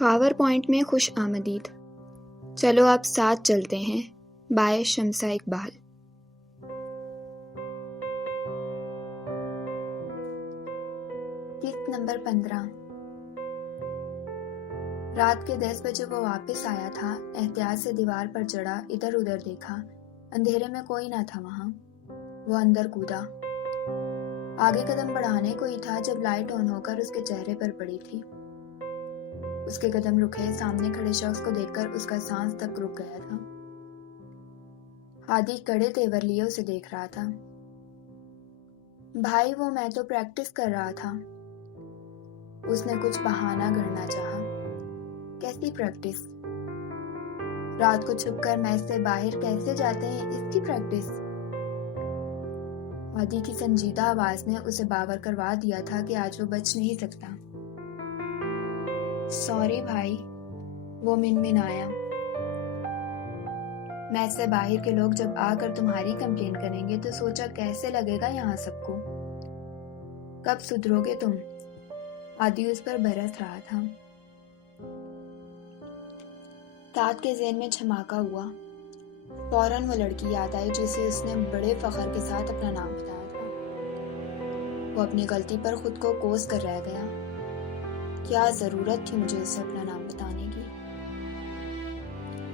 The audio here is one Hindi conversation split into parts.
खावर पॉइंट में खुश आमदीद। चलो आप साथ चलते हैं। बाय शम्सा इकबाल। किस्त नंबर 15। रात के 10 बजे वो वापस आया था। एहतियात से दीवार पर चढ़ा, इधर उधर देखा। अंधेरे में कोई ना था वहां। वो अंदर कूदा। आगे कदम बढ़ाने को ही था जब लाइट ऑन होकर उसके चेहरे पर पड़ी थी। उसके कदम रुके। सामने खड़े शख्स को देखकर उसका सांस तक रुक गया था। हादी कड़े तेवर लिए उसे देख रहा था। भाई वो मैं तो प्रैक्टिस कर रहा था। उसने कुछ बहाना गढ़ना चाहा। कैसी प्रैक्टिस? रात को छुपकर मैच से बाहर कैसे जाते हैं, इसकी प्रैक्टिस। हादी की संजीदा आवाज ने उसे बावर करवा दिया था कि आज वो बच नहीं सकता। सॉरी भाई, वो मिनमिनाया। मैच से बाहर के लोग जब आकर तुम्हारी कंप्लेन करेंगे तो सोचा कैसे लगेगा यहाँ सबको। कब सुधरोगे तुम? आदि उस पर बरस रहा था। तात के ज़हन में झमाका हुआ। फौरन वो लड़की याद आई जिसे उसने बड़े फख्र के साथ अपना नाम बताया था। वो अपनी गलती पर खुद को कोस कर रह गया। क्या जरूरत थी मुझे उसे अपना नाम बताने की।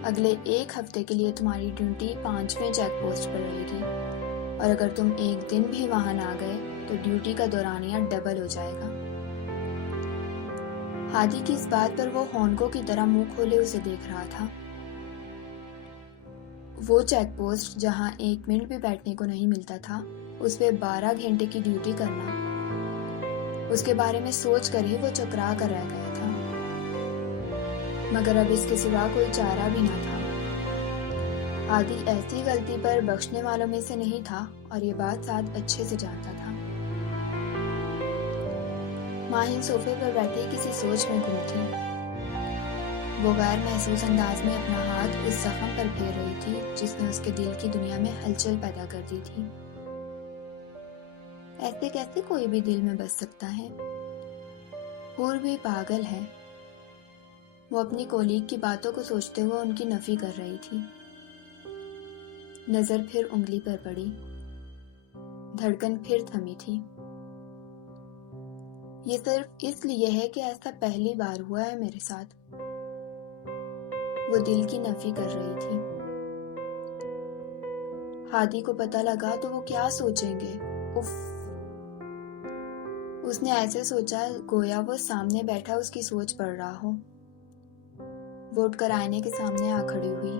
अगले 1 हफ्ते के लिए तुम्हारी ड्यूटी 5वें चेक पोस्ट पर रहेगी और अगर तुम एक दिन भी वहां ना गए तो ड्यूटी का दौरानिया डबल हो जाएगा। हादी की इस बात पर वो होनको की तरह मुंह खोले उसे देख रहा था। वो चेक पोस्ट जहां 1 मिनट भी बैठने को नहीं मिलता था, उस पे 12 घंटे की ड्यूटी करना, उसके बारे में सोच कर ही वो चकरा कर रह गया था। मगर अब इसके सिवा कोई चारा भी ना था। आदि ऐसी गलती पर बख्शने वालों में से नहीं था और ये बात साथ अच्छे से जानता था। माहिन सोफे पर बैठी किसी सोच में गुम थी। वो गैर महसूस अंदाज में अपना हाथ उस जख्म पर फेर रही थी जिसने उसके दिल की दुनिया में हलचल पैदा कर दी थी। ऐसे कैसे कोई भी दिल में बस सकता है? हूर भी पागल है। वो अपनी कोलीग की बातों को सोचते हुए उनकी नफी कर रही थी। नजर फिर उंगली पर पड़ी। धड़कन फिर थमी थी। ये सिर्फ इसलिए है कि ऐसा पहली बार हुआ है मेरे साथ। वो दिल की नफी कर रही थी। हादी को पता लगा तो वो क्या सोचेंगे? उफ। उसने ऐसे सोचा गोया वो सामने बैठा उसकी सोच पढ़ रहा हो। वो उठकर आईने के सामने आ खड़ी हुई।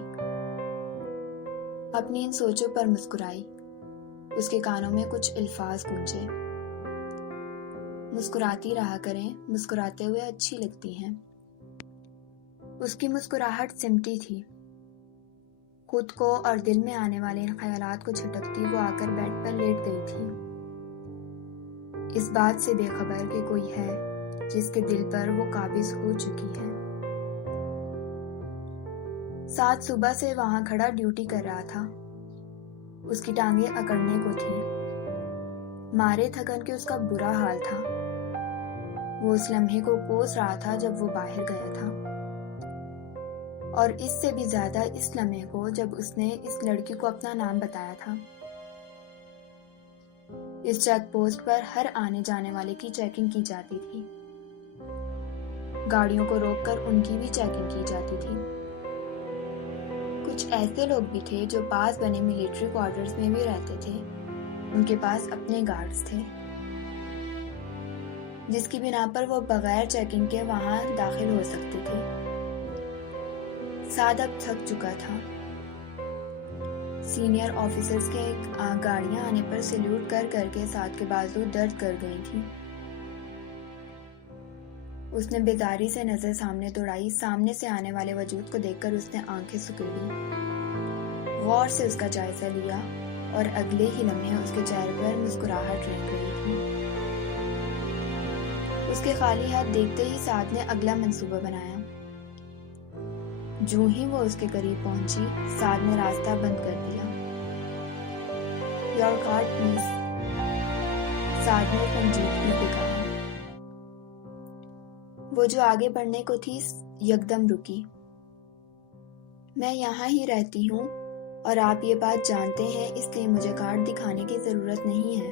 अपनी इन सोचों पर मुस्कुराई। उसके कानों में कुछ अल्फाज गूंजे। मुस्कुराती रहा करें, मुस्कुराते हुए अच्छी लगती हैं। उसकी मुस्कुराहट सिमटी थी। खुद को और दिल में आने वाले इन ख्यालात को झटकती वो आकर बेड पर लेट गई थी। इस बात से बेखबर कि कोई है जिसके दिल पर वो काबिज हो चुकी है। 7 सुबह से वहां खड़ा ड्यूटी कर रहा था। उसकी टांगें अकड़ने को थी। मारे थकन के उसका बुरा हाल था। वो उस लम्हे को कोस रहा था जब वो बाहर गया था और इससे भी ज्यादा इस लम्हे को जब उसने इस लड़की को अपना नाम बताया था। इस चेक पोस्ट पर हर आने जाने वाले की चेकिंग की जाती थी। गाड़ियों को रोककर उनकी भी चेकिंग की जाती थी। कुछ ऐसे लोग भी थे जो पास बने मिलिट्री क्वार्टर्स में भी रहते थे। उनके पास अपने गार्ड्स थे जिसकी बिना पर वो बगैर चेकिंग के वहां दाखिल हो सकते थे। साद अब थक चुका था। सीनियर ऑफिसर्स के गाड़ियां आने पर सैल्यूट कर करके साद के बाजू दर्द कर गई थी। उसने बेजारी से नजर सामने दौड़ाई। सामने से आने वाले वजूद को देखकर उसने आंखें सुकेड़ी। गौर से उसका जायजा लिया और अगले ही लम्हे उसके चेहरे पर मुस्कुराहट रेंग गई थी। उसके खाली हाथ देखते ही साद ने अगला मंसूबा बनाया। जो ही वो उसके करीब पहुंची, साद ने रास्ता बंद कर दिया। योर कार्ड प्लीज, साद ने संजीदगी से कहा। वो जो आगे बढ़ने को थी यकदम रुकी। मैं यहाँ ही रहती हूँ और आप ये बात जानते हैं, इसलिए मुझे कार्ड दिखाने की जरूरत नहीं है।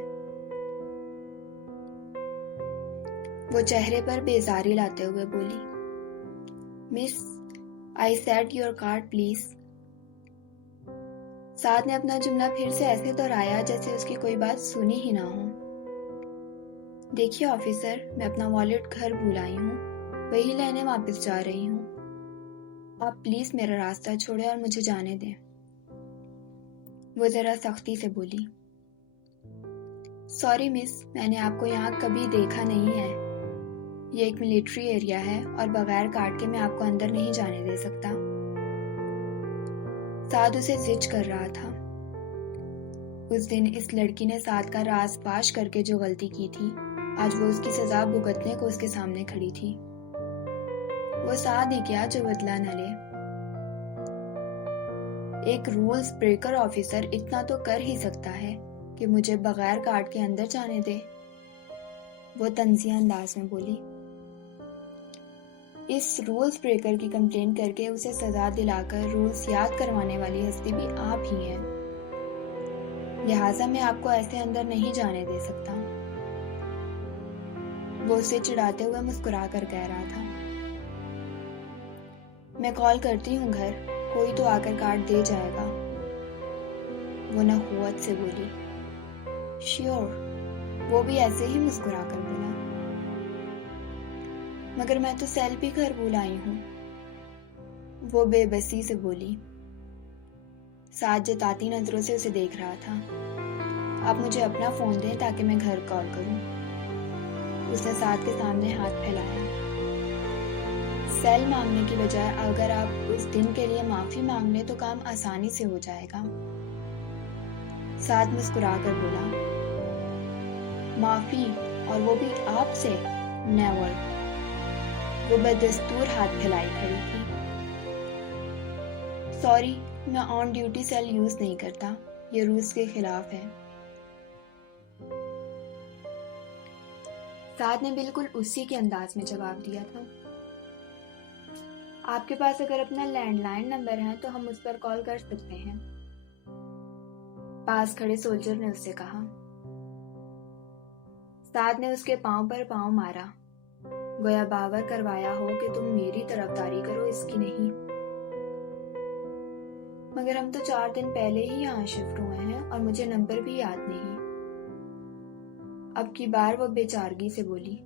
वो चेहरे पर बेजारी लाते हुए बोली, miss, I set your card please. Saad ने अपना जुमला फिर से ऐसे दोहराया जैसे उसकी कोई बात सुनी ही ना हो। देखिए ऑफिसर, मैं अपना वॉलेट घर भूल आई हूँ, वही लेने वापस जा रही हूँ। आप प्लीज मेरा रास्ता छोड़े और मुझे जाने दें। वो जरा सख्ती से बोली, सॉरी मिस, मैंने आपको यहाँ कभी देखा नहीं है। ये एक मिलिट्री एरिया है और बगैर कार्ड के मैं आपको अंदर नहीं जाने दे सकता। साद उसे जिद कर रहा था। उस दिन इस लड़की ने साद का राज फाश करके जो गलती की थी, आज वो उसकी सजा भुगतने को उसके सामने खड़ी थी। वो साद ही क्या जो बदला न ले। एक रूल्स ब्रेकर ऑफिसर इतना तो कर ही सकता है कि मुझे बगैर कार्ड के अंदर जाने दे। वो तंजिया अंदाज में बोली, इस रूल्स ब्रेकर की कंप्लेन करके उसे सजा दिलाकर रूल्स याद करवाने वाली हस्ती भी आप ही हैं। लिहाजा मैं आपको ऐसे अंदर नहीं जाने दे सकता। वो उसे चिढ़ाते हुए मुस्कुरा कर कह रहा था, मैं कॉल करती हूँ घर, कोई तो आकर कार्ड दे जाएगा। वो नखुवत से बोली, श्योर। वो भी ऐसे ही मुस्कुरा कर बोला, मगर मैं तो सेल भी घर भूल आई हूँ। वो बेबसी से बोली। साद जताती नजरों से उसे देख रहा था। आप मुझे अपना फोन दें ताकि मैं घर कॉल करूं। उसने साद के सामने हाथ फैलाया। सेल मांगने की बजाय अगर आप उस दिन के लिए माफी मांग लें तो काम आसानी से हो जाएगा। साद मुस्कुरा कर बोला, माफी, और वो भी आपसे? नेवर। वो बदस्तूर हाथ फैलाई खड़ी थी। सॉरी, मैं ऑन ड्यूटी सेल यूज नहीं करता, ये रूल्स के खिलाफ है। साद ने बिल्कुल उसी के अंदाज में जवाब दिया था। आपके पास अगर अपना लैंडलाइन नंबर है तो हम उस पर कॉल कर सकते हैं, पास खड़े सोल्जर ने उससे कहा। साद ने उसके पांव पर पांव मारा, गोया बावर करवाया हो कि तुम मेरी तरफदारी करो, इसकी नहीं। मगर हम तो 4 दिन पहले ही यहाँ शिफ्ट हुए हैं और मुझे नंबर भी याद नहीं। अब की बार वो बेचारगी से बोली,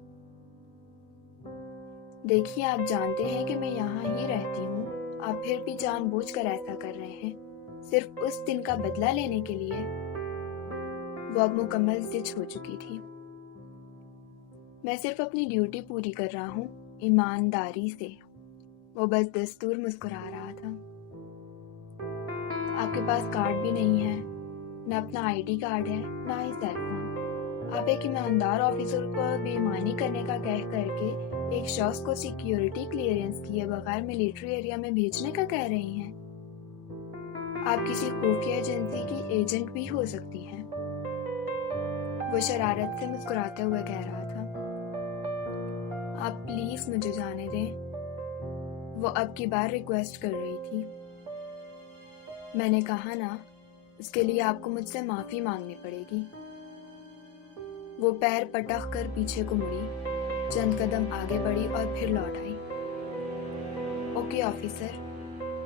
देखिए आप जानते हैं कि मैं यहाँ ही रहती हूँ, आप फिर भी जानबूझकर ऐसा कर रहे हैं, सिर्फ उस दिन का बदला लेने के लिए। वो अब मुकम्मल जिद हो चुकी थी। मैं सिर्फ अपनी ड्यूटी पूरी कर रहा हूँ, ईमानदारी से। वो बस दस्तूर मुस्कुरा रहा था। आपके पास कार्ड भी नहीं है, न अपना आईडी कार्ड है, ना ही सेल फोन। आप एक ईमानदार ऑफिसर को बेईमानी करने का कह करके एक शख्स को सिक्योरिटी क्लियरेंस किए बगैर मिलिट्री एरिया में भेजने का कह रही हैं। आप किसी खुफिया एजेंसी की एजेंट भी हो सकती हैं। वो शरारत से मुस्कुराते हुए कह रहा था, आप प्लीज मुझे जाने दें। वो अब की बार रिक्वेस्ट कर रही थी। मैंने कहा ना, उसके लिए आपको मुझसे माफी मांगनी पड़ेगी। वो पैर पटक कर पीछे को मुड़ी, चंद कदम आगे बढ़ी और फिर लौट आई। ओके ऑफिसर,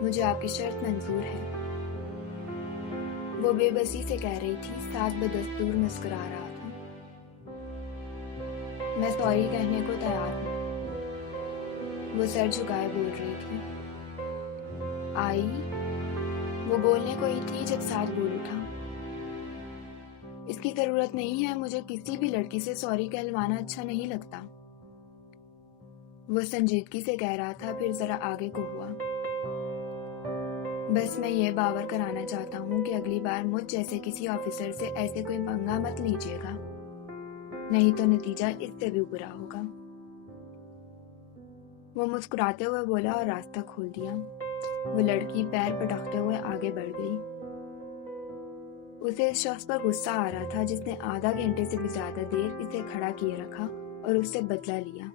मुझे आपकी शर्त मंजूर है। वो बेबसी से कह रही थी। साद बदस्तूर मुस्कुरा रहा था। मैं सॉरी कहने को तैयार हूँ। वो सर झुकाए बोल रही थी। आई? वो बोलने को ही थी जब साद बोल उठा। इसकी जरूरत नहीं है, मुझे किसी भी लड़की से सॉरी कहलवाना अच्छा नहीं लगता। वो संजीदगी से कह रहा था, फिर जरा आगे को हुआ। बस मैं ये बावर कराना चाहता हूँ कि अगली बार मुझ जैसे किसी ऑफिसर से ऐसे कोई पंगा मत लीजिएगा, नहीं तो नतीजा इससे भी बुरा होगा। वो मुस्कुराते हुए बोला और रास्ता खोल दिया। वो लड़की पैर पटकते हुए आगे बढ़ गई। उसे इस शख्स पर गुस्सा आ रहा था जिसने आधा घंटे से भी ज्यादा देर इसे खड़ा किए रखा और उससे बदला लिया।